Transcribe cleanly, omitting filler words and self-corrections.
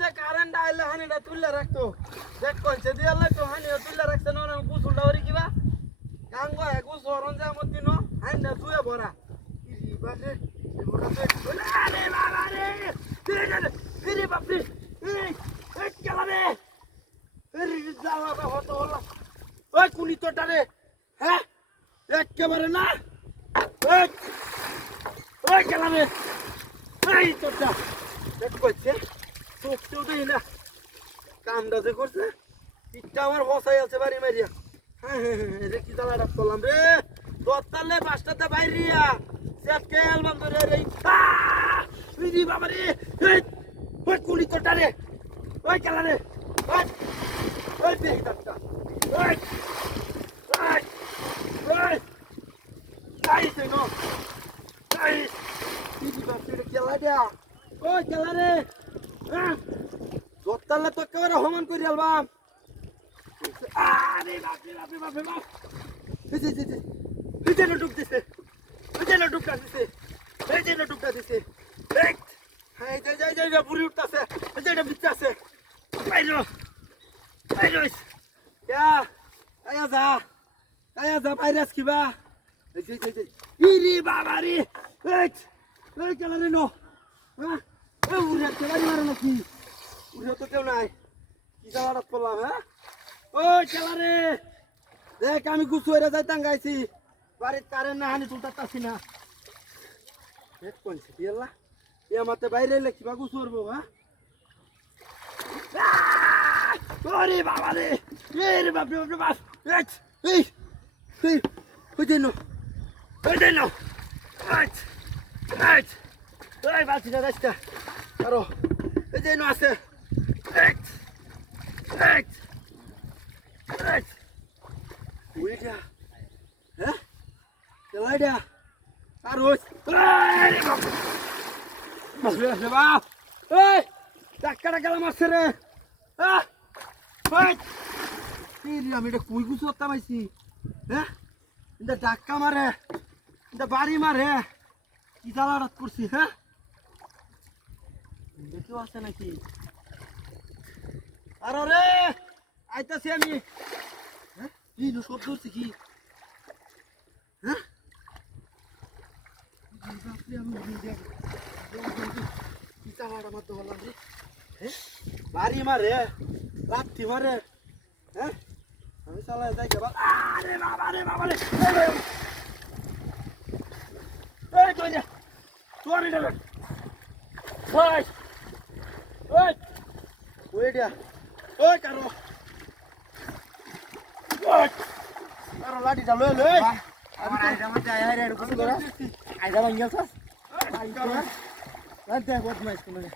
যে কারেন্ট আইলে হানিটা তুললে রাখতো দেখ কইছে দিয়ালে তো হানিটা তুললে রাখছে না গুসুলটা ওরি কিবা গাঙ্গ হে গুসরন যা মত দিনো হানিটা ধুয়ে ভরা ইরি বারে মোটা তো আরে বাবা রে ইরি বাপরে এই কেলারে ইরি জালাটা হতো হলো ওই কুনি তোটারে হ্যাঁ একেবারে না ওই ওই কেলারে এই তোটা দেখ কইছে চোখতেও দেই না কামটা যে করছে পিঠটা আমার বসাই আছে বাড়ি মারিয়া হ্যাঁ রে কি জ্বালাটা করলাম রে দত্তালে পাঁচটাতে বাইরিয়া সেটকে অ্যালবাম ধরে রে ইদি বাবা রে ওই কুলি তোটা রে ওই কেলা রে ওই দেখ দাঁতটা ওই ওই ওই আইছে নো আই ইদি বাবা রে কেলা দিয়া ওই কেলা রে দত্তালে তো একেবারে হমান করে আলবাম আরে বাপরে বাপরে বাপরে বাপ এই যে ঢুকতেছে এই যে ঢুকতেছে এই যে ঢুকতেছে এই যাই যাই যাই বুড়ি উঠতেছে এই যে বিচ্ছে আছে বাইরো বাইরো ইয়া আয়া যা বাইরে আসকিবা এই যে ইরি বাবা রে এই কেলা রে নো হ্যাঁ এই উড়ে কেলা মারে নাকি উড়ে তো কেউ নাই কি জ্বালাটা করলাম হ্যাঁ ওই কেলা রে দেখ আমি গুছু হয়ে যাইতাম গাইছি বাড়ির কারেন্ট না হানি তুলতাছি না দেখ কোনছি দিয়াল্লা এ আমাতে বাইরে এলে কিবা গুছু করবো হ্যাঁ ওরে বাবা রে রে বাপরে বাপরে বাপ এই এই ওই দেন ওই দেন এই বালতিটা রাস্তা আরো এই দেন আছে উইটা হ্যাঁ কেলাইডা আর ওই বাপ এই টাকাটা গেলাম আসছে রে আমি এটা কুই গুছু করতাম আইছি হ্যাঁ এটা ডাক্কা মারে এটা বাড়ি মারে কি জ্বালাটা করছি হ্যাঁ কেউ আছে নাকি আর রে আইতাছি আমি হ্যাঁ কি সব ধরছি কি হ্যাঁ বাড়ি মারে লাঠি মারে হ্যাঁ আমি চালাই যাই আরে বাবা রে বাবা রে এই কই যা তোর এটা ওই ওই ওই দিয়া ওই কারো ওই কারো লাঠিটা লই লই আমি আইডা মতে আই আই কিছু করা আইডা ভাঙিয়াছস আই কর রাতে বদমাইশ কোনে